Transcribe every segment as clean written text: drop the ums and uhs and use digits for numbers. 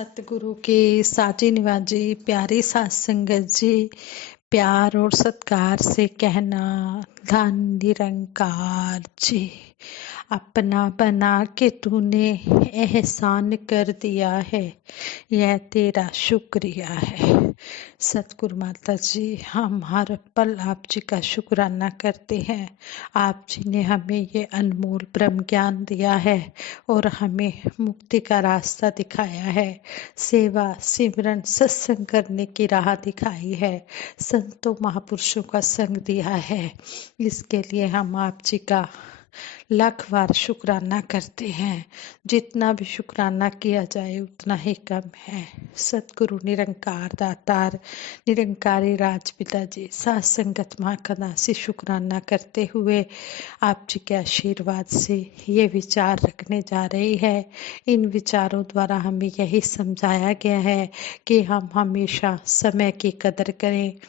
सतगुरु की साची निवाजी प्यारी सात संगत जी, प्यार और सत्कार से कहना धन निरंकार जी। अपना बना के तूने एहसान कर दिया है, यह तेरा शुक्रिया है। सतगुरु माता जी, हम हर पल आप जी का शुक्राना करते हैं। आप जी ने हमें ये अनमोल ब्रह्म ज्ञान दिया है और हमें मुक्ति का रास्ता दिखाया है। सेवा सिमरन सत्संग करने की राह दिखाई है, संतों महापुरुषों का संग दिया है। इसके लिए हम आप जी का लाख बार शुक्राना करते हैं। जितना भी शुक्राना किया जाए उतना ही कम है। सतगुरु निरंकार दातार निरंकारी राजपिता जी साथ संगत महाकदा से शुक्राना करते हुए आप जी के आशीर्वाद से ये विचार रखने जा रही है। इन विचारों द्वारा हमें यही समझाया गया है कि हम हमेशा समय की कदर करें।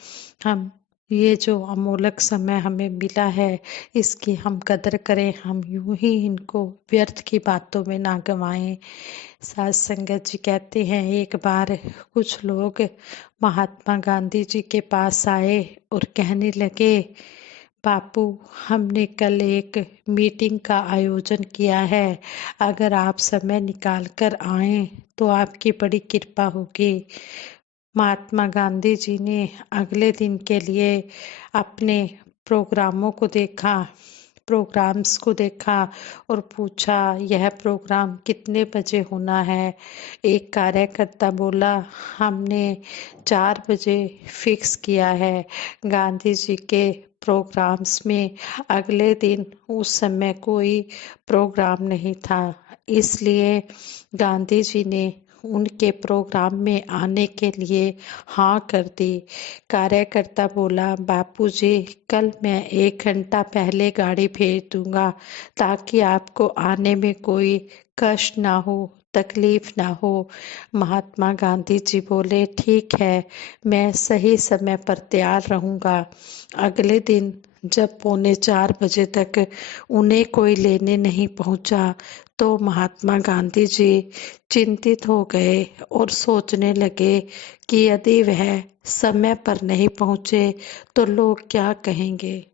हम ये जो अमोलक समय हमें मिला है इसकी हम कदर करें, हम यूं ही इनको व्यर्थ की बातों में ना गंवाएं। साथ संगत जी कहते हैं, एक बार कुछ लोग महात्मा गांधी जी के पास आए और कहने लगे, बापू हमने कल एक मीटिंग का आयोजन किया है, अगर आप समय निकाल कर आए तो आपकी बड़ी कृपा होगी। महात्मा गांधी जी ने अगले दिन के लिए अपने प्रोग्राम्स को देखा और पूछा यह प्रोग्राम कितने बजे होना है। एक कार्यकर्ता बोला, हमने 4 बजे फिक्स किया है। गांधी जी के प्रोग्राम्स में अगले दिन उस समय कोई प्रोग्राम नहीं था, इसलिए गांधी जी ने उनके प्रोग्राम में आने के लिए हाँ कर दी। कार्यकर्ता बोला, बापूजी कल मैं 1 घंटा पहले गाड़ी भेज दूंगा ताकि आपको आने में कोई कष्ट ना हो, तकलीफ ना हो। महात्मा गांधी जी बोले, ठीक है, मैं सही समय पर तैयार रहूंगा। अगले दिन जब 3:45 बजे तक उन्हें कोई लेने नहीं पहुंचा तो महात्मा गांधी जी चिंतित हो गए और सोचने लगे कि यदि वह समय पर नहीं पहुंचे तो लोग क्या कहेंगे,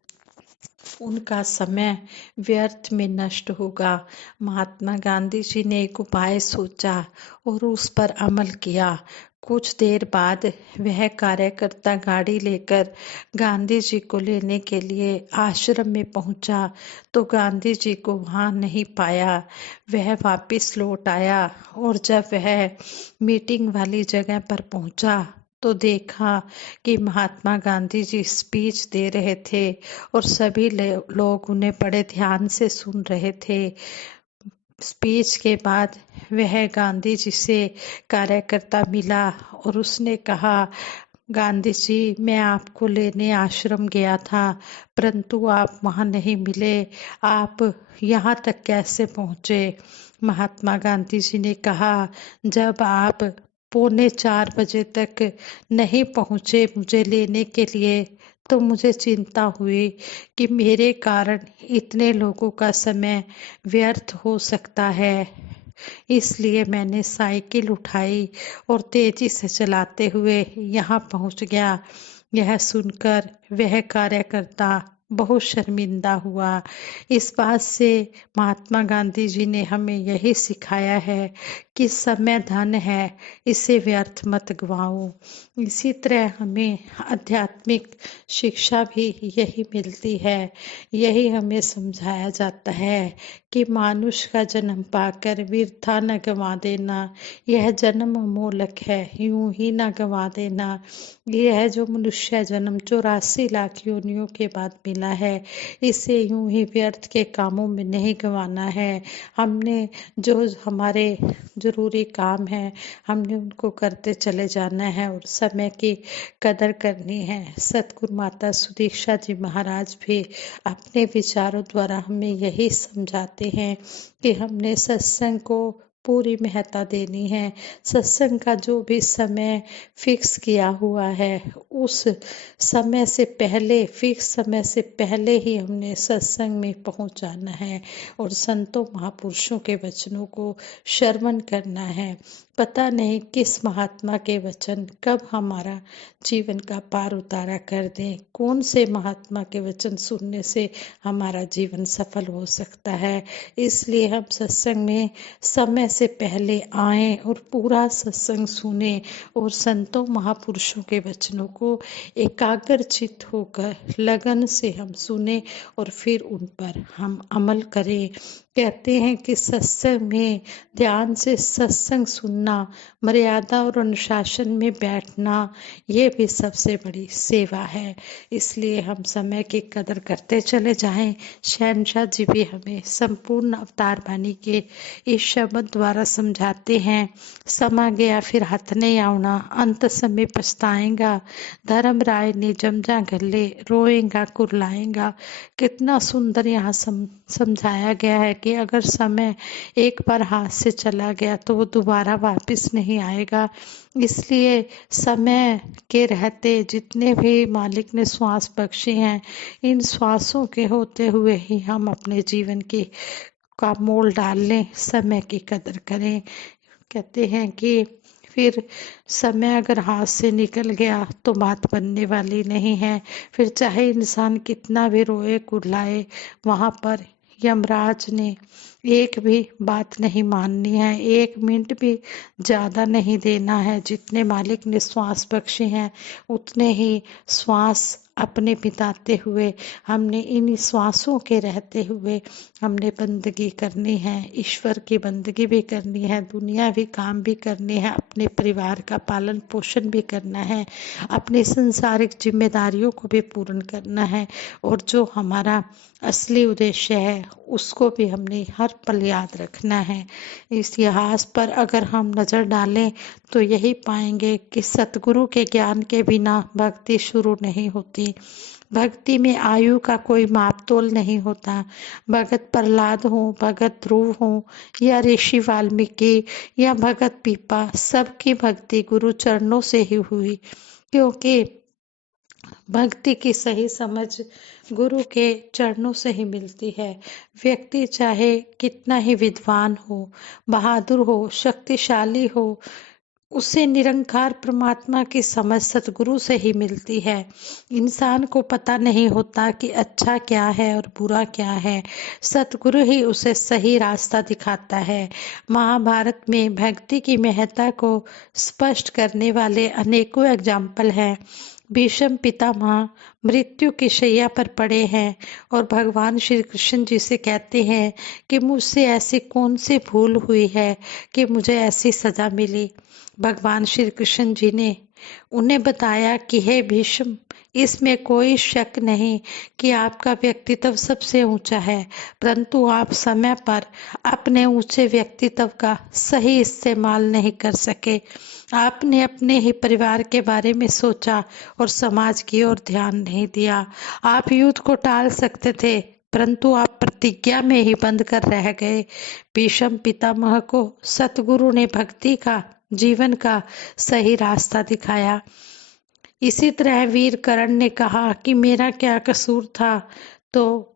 उनका समय व्यर्थ में नष्ट होगा। महात्मा गांधी जी ने एक उपाय सोचा और उस पर अमल किया। कुछ देर बाद वह कार्यकर्ता गाड़ी लेकर गांधी जी को लेने के लिए आश्रम में पहुंचा तो गांधी जी को वहां नहीं पाया। वह वापस लौट आया और जब वह मीटिंग वाली जगह पर पहुंचा तो देखा कि महात्मा गांधी जी स्पीच दे रहे थे और सभी लोग उन्हें बड़े ध्यान से सुन रहे थे। स्पीच के बाद वह गांधी जी से कार्यकर्ता मिला और उसने कहा, गांधी जी मैं आपको लेने आश्रम गया था परंतु आप वहां नहीं मिले, आप यहाँ तक कैसे पहुँचे। महात्मा गांधी जी ने कहा, जब आप 3:45 बजे तक नहीं पहुँचे मुझे लेने के लिए तो मुझे चिंता हुई कि मेरे कारण इतने लोगों का समय व्यर्थ हो सकता है। इसलिए मैंने साइकिल उठाई और तेजी से चलाते हुए यहाँ पहुँच गया। यह सुनकर वह कार्यकर्ता बहुत शर्मिंदा हुआ। इस बात से महात्मा गांधी जी ने हमें यही सिखाया है कि समय धन है, इसे व्यर्थ मत गवाओ। इसी तरह हमें आध्यात्मिक शिक्षा भी यही मिलती है। यही हमें समझाया जाता है कि मानुष का जन्म पाकर वृथा न गवा देना, यह जन्म अमोलक है, यूं ही न गवा देना। यह जो मनुष्य जन्म 84 लाख योनियों के बाद मिला है, इसे यूं ही व्यर्थ के कामों में नहीं गंवाना है। हमने जो हमारे जरूरी काम है हमने उनको करते चले जाना है और समय की कदर करनी है। सतगुरु माता सुदीक्षा जी महाराज भी अपने विचारों द्वारा हमें यही समझाते हैं कि हमने सत्संग को पूरी महत्ता देनी है। सत्संग का जो भी समय फिक्स किया हुआ है, उस समय से पहले, फिक्स समय से पहले ही हमने सत्संग में पहुंच जाना है और संतों महापुरुषों के वचनों को श्रवण करना है। पता नहीं किस महात्मा के वचन कब हमारा जीवन का पार उतारा कर दें। कौन से महात्मा के वचन सुनने से हमारा जीवन सफल हो सकता है। इसलिए हम सत्संग में समय से पहले आएं और पूरा सत्संग सुने और संतों महापुरुषों के वचनों को एकाग्रचित्त होकर लगन से हम सुने और फिर उन पर हम अमल करें। कहते हैं कि सत्संग में ध्यान से सत्संग सुनना, मर्यादा और अनुशासन में बैठना, ये भी सबसे बड़ी सेवा है। इसलिए हम समय की कदर करते चले जाएं। शहनशाह जी भी हमें संपूर्ण अवतार बानी के इस शब्द द्वारा समझाते हैं, समा गया फिर हाथ नहीं आना, अंत समय पछताएगा, धर्म राय ने जमजा गले, रोएगा कुरलाएगा। कितना सुंदर यहाँ समझाया गया है कि अगर समय एक बार हाथ से चला गया तो वो दोबारा वापस नहीं आएगा। इसलिए समय के रहते जितने भी मालिक ने श्वास बख्शे हैं, इन श्वासों के होते हुए ही हम अपने जीवन की का मोल डाल लें, समय की कदर करें। कहते हैं कि फिर समय अगर हाथ से निकल गया तो बात बनने वाली नहीं है। फिर चाहे इंसान कितना भी रोए कुरलाए, वहाँ पर यमराज ने एक भी बात नहीं माननी है, 1 मिनट भी ज़्यादा नहीं देना है। जितने मालिक ने श्वास बख्शे हैं उतने ही श्वास अपने बिताते हुए हमने इन श्वासों के रहते हुए हमने बंदगी करनी है, ईश्वर की बंदगी भी करनी है, दुनिया भी काम भी करनी है, अपने परिवार का पालन पोषण भी करना है, अपनी सांसारिक जिम्मेदारियों को भी पूर्ण करना है और जो हमारा असली उद्देश्य है उसको भी हमने हर पल याद रखना है। इस इतिहास पर अगर हम नज़र डालें तो यही पाएंगे कि सतगुरु के ज्ञान के बिना भक्ति शुरू नहीं होती। भक्ति में आयु का कोई मापतोल नहीं होता। भगत प्रहलाद हो, भगत ध्रुव हो या ऋषि वाल्मीकि या भगत पीपा, सबकी भक्ति गुरु चरणों से ही हुई, क्योंकि भक्ति की सही समझ गुरु के चरणों से ही मिलती है। व्यक्ति चाहे कितना ही विद्वान हो, बहादुर हो, शक्तिशाली हो, उसे निरंकार परमात्मा की समझ सतगुरु से ही मिलती है। इंसान को पता नहीं होता कि अच्छा क्या है और बुरा क्या है, सतगुरु ही उसे सही रास्ता दिखाता है। महाभारत में भक्ति की महत्ता को स्पष्ट करने वाले अनेकों एग्जाम्पल हैं। भीष्म पितामह मृत्यु की शैया पर पड़े हैं और भगवान श्री कृष्ण जी से कहते हैं कि मुझसे ऐसी कौन सी भूल हुई है कि मुझे ऐसी सजा मिली। भगवान श्री कृष्ण जी ने उन्हें बताया कि हे भीष्म, इसमें कोई शक नहीं कि आपका व्यक्तित्व सबसे ऊंचा है, परंतु आप समय पर अपने ऊंचे व्यक्तित्व का सही इस्तेमाल नहीं कर सके। आपने अपने ही परिवार के बारे में सोचा और समाज की ओर ध्यान नहीं दिया। आप युद्ध को टाल सकते थे, परंतु आप प्रतिज्ञा में ही बंद कर रह गए। भीष्म पितामह को सतगुरु ने भक्ति का, जीवन का सही रास्ता दिखाया। इसी तरह वीर कर्ण ने कहा कि मेरा क्या कसूर था, तो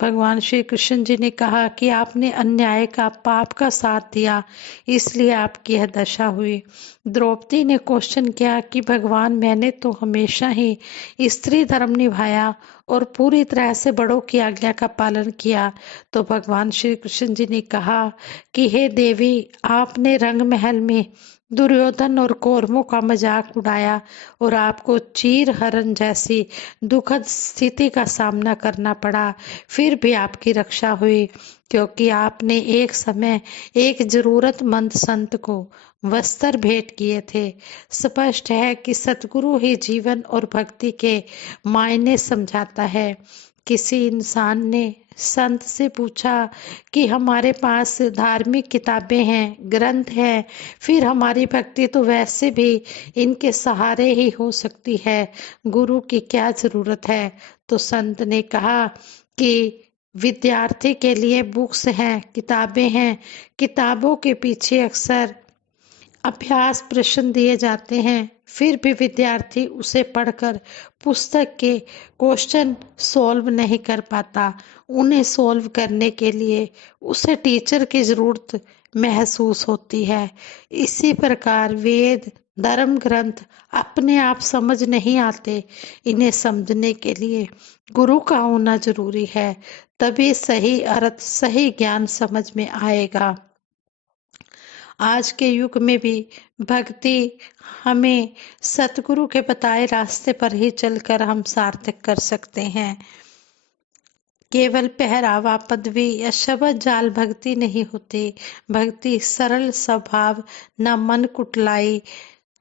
भगवान श्री कृष्ण जी ने कहा कि आपने अन्याय का, पाप का साथ दिया, इसलिए आपकी यह दशा हुई। द्रौपदी ने क्वेश्चन किया कि भगवान, मैंने तो हमेशा ही स्त्री धर्म निभाया और पूरी तरह से बड़ों की आज्ञा का पालन किया। तो भगवान श्री कृष्ण जी ने कहा कि हे देवी, आपने रंग महल में दुर्योधन और कौरवों का मजाक उड़ाया और आपको चीर हरण जैसी दुखद स्थिति का सामना करना पड़ा, फिर भी आपकी रक्षा हुई, क्योंकि आपने एक समय एक जरूरतमंद संत को वस्त्र भेंट किए थे। स्पष्ट है कि सतगुरु ही जीवन और भक्ति के मायने समझाता है। किसी इंसान ने संत से पूछा कि हमारे पास धार्मिक किताबें हैं, ग्रंथ हैं, फिर हमारी भक्ति तो वैसे भी इनके सहारे ही हो सकती है, गुरु की क्या जरूरत है। तो संत ने कहा कि विद्यार्थी के लिए बुक्स हैं, किताबें हैं। किताबों के पीछे अक्सर अभ्यास प्रश्न दिए जाते हैं, फिर भी विद्यार्थी उसे पढ़कर पुस्तक के क्वेश्चन सॉल्व नहीं कर पाता। उन्हें सॉल्व करने के लिए उसे टीचर की जरूरत महसूस होती है। इसी प्रकार वेद, धर्म ग्रंथ अपने आप समझ नहीं आते। इन्हें समझने के लिए गुरु का होना जरूरी है, तभी सही अर्थ, सही ज्ञान समझ में आएगा। आज के युग में भी भक्ति हमें सतगुरु के बताए रास्ते पर ही चलकर हम सार्थक कर सकते हैं। केवल पहरावा, पदवी या शब्द जाल भक्ति नहीं होती। भक्ति सरल स्वभाव, न मन कुटलाई,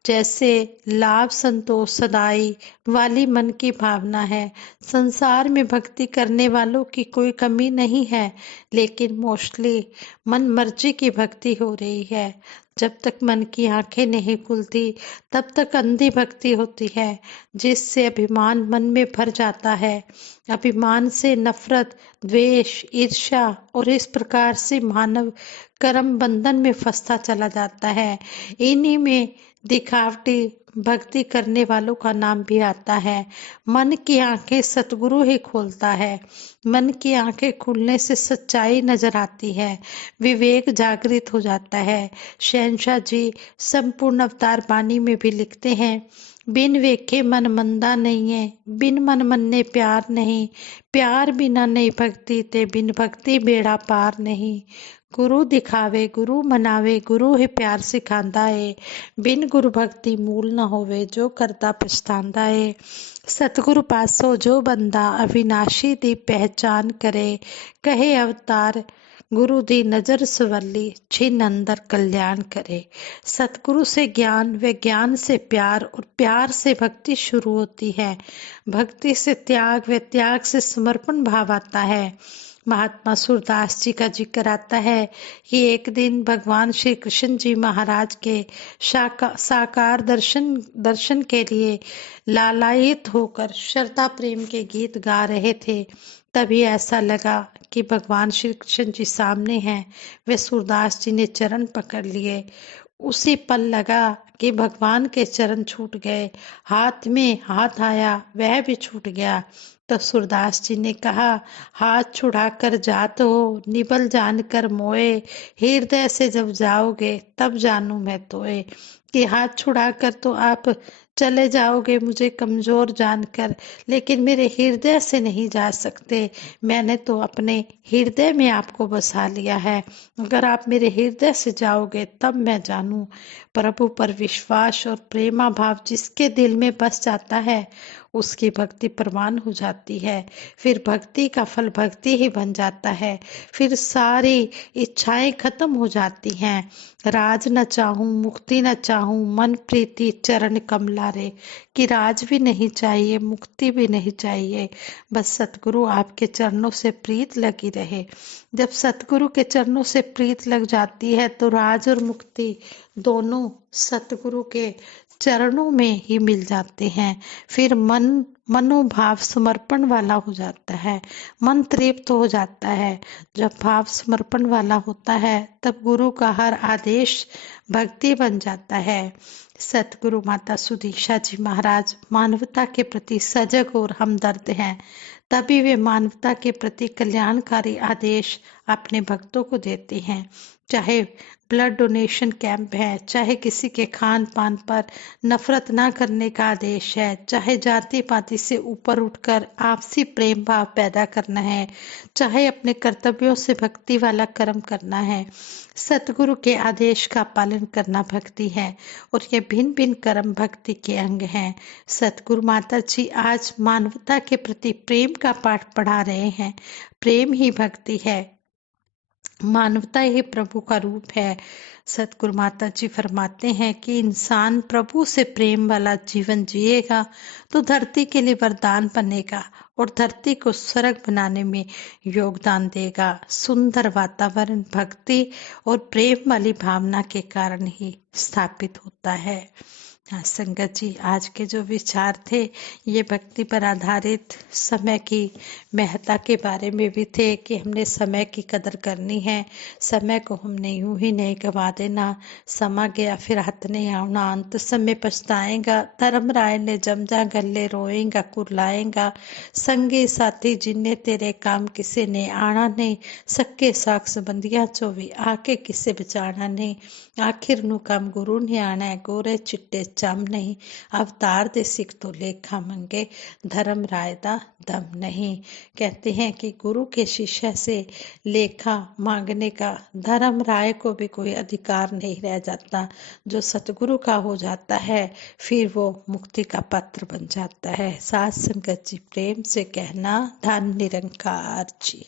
जैसे लाभ संतोष सदाई वाली मन की भावना है। संसार में भक्ति करने वालों की कोई कमी नहीं है, लेकिन मोस्टली मन मर्जी की भक्ति हो रही है। जब तक मन की आंखें नहीं खुलती तब तक अंधी भक्ति होती है, जिससे अभिमान मन में भर जाता है। अभिमान से नफरत, द्वेष, ईर्ष्या और इस प्रकार से मानव कर्म बंधन में फंसता चला जाता है। इन्हीं में दिखावटी भक्ति करने वालों का नाम भी आता है। मन की आंखें सतगुरु ही खोलता है। मन की आंखें खुलने से सच्चाई नजर आती है, विवेक जागृत हो जाता है। शहंशाह जी संपूर्ण अवतार बानी में भी लिखते हैं, बिन वेखे मन मंदा नहीं है, बिन मन मन्ने प्यार नहीं, प्यार बिना नहीं भक्ति ते, बिन भक्ति बेड़ा पार नहीं। गुरु दिखावे गुरु मनावे, गुरु ही प्यार सिखांदा है। बिन गुरु भक्ति मूल न होवे, जो करता पछतांदा है। सतगुरु पासो जो बंदा अविनाशी दी पहचान करे, कहे अवतार गुरु दी नजर सवली, छिन अंदर कल्याण करे। सतगुरु से ज्ञान व ज्ञान से प्यार और प्यार से भक्ति शुरू होती है। भक्ति से त्याग व त्याग से समर्पण भाव आता है। महात्मा सूरदास जी का जिक्र आता है कि एक दिन भगवान श्री कृष्ण जी महाराज के साकार दर्शन के लिए लालायित होकर श्रद्धा प्रेम के गीत गा रहे थे। तभी ऐसा लगा कि भगवान श्री कृष्ण जी सामने हैं। वे सूरदास जी ने चरण पकड़ लिए। उसी पल लगा कि भगवान के चरण छूट गए। हाथ में हाथ आया, वह भी छूट गया। तो सूरदास जी ने कहा, हाथ छुड़ाकर जात हो, निबल जानकर मोए, हृदय से जब जाओगे तब जानू मैं तोए। कि हाथ छुड़ाकर तो आप चले जाओगे मुझे कमजोर जानकर, लेकिन मेरे हृदय से नहीं जा सकते। मैंने तो अपने हृदय में आपको बसा लिया है। अगर आप मेरे हृदय से जाओगे तब मैं जानू। प्रभु पर विश्वास और प्रेमा भाव जिसके दिल में बस जाता है, उसकी भक्ति प्रमाण हो जाती है। फिर भक्ति का फल भक्ति ही बन जाता है। फिर सारी इच्छाएं खत्म हो जाती हैं। राज न चाहूं मुक्ति न चाहूं, मन प्रीति चरण कमला रे। कि राज भी नहीं चाहिए, मुक्ति भी नहीं चाहिए, बस सतगुरु आपके चरणों से प्रीत लगी रहे। जब सतगुरु के चरणों से प्रीत लग जाती है तो राज और मुक्ति दोनों सतगुरु के चरणों में ही मिल जाते हैं। फिर मनोभाव समर्पण वाला हो जाता है, मन तृप्त हो जाता है। जब भाव समर्पण वाला होता है तब गुरु का हर आदेश भक्ति बन जाता है। सतगुरु माता सुदीक्षा जी महाराज मानवता के प्रति सजग और हमदर्द हैं, तभी वे मानवता के प्रति कल्याणकारी आदेश अपने भक्तों को देते हैं। चाहे ब्लड डोनेशन कैंप है, चाहे किसी के खान पान पर नफरत ना करने का आदेश है, चाहे जाति पाति से ऊपर उठकर आपसी प्रेम भाव पैदा करना है, चाहे अपने कर्तव्यों से भक्ति वाला कर्म करना है, सतगुरु के आदेश का पालन करना भक्ति है। और ये भिन्न भिन्न कर्म भक्ति के अंग हैं। सतगुरु माता जी आज मानवता के प्रति प्रेम का पाठ पढ़ा रहे हैं। प्रेम ही भक्ति है, मानवता ही प्रभु का रूप है। सतगुरु माता जी फरमाते हैं कि इंसान प्रभु से प्रेम वाला जीवन जिएगा तो धरती के लिए वरदान बनेगा और धरती को स्वर्ग बनाने में योगदान देगा। सुंदर वातावरण भक्ति और प्रेम वाली भावना के कारण ही स्थापित होता है। हाँ संगत जी, आज के जो विचार थे ये भक्ति पर आधारित समय की महत्ता के बारे में भी थे कि हमने समय की कदर करनी है। समय को हमने यूं ही नहीं गवा देना। समा गया फिर हाथ नहीं आना, अंत समय पछताएगा। धर्म राय ने जमजा गले रोएगा कुरलाएगा। संगी साथी जिन्ने तेरे काम किसे ने आना नहीं। सक्के साख संबंधियां चो भी आके किसे बचाना नहीं। आखिर नु काम गुरु ने आना है, गोरे चिट्टे चम नहीं। अवतार दे सिख तो लेखा मंगे, धर्म राय दा दम नहीं। कहते हैं कि गुरु के शिष्य से लेखा मांगने का धर्म राय को भी कोई अधिकार नहीं रह जाता। जो सतगुरु का हो जाता है फिर वो मुक्ति का पात्र बन जाता है। साथ संगत जी प्रेम से कहना, धन निरंकार जी।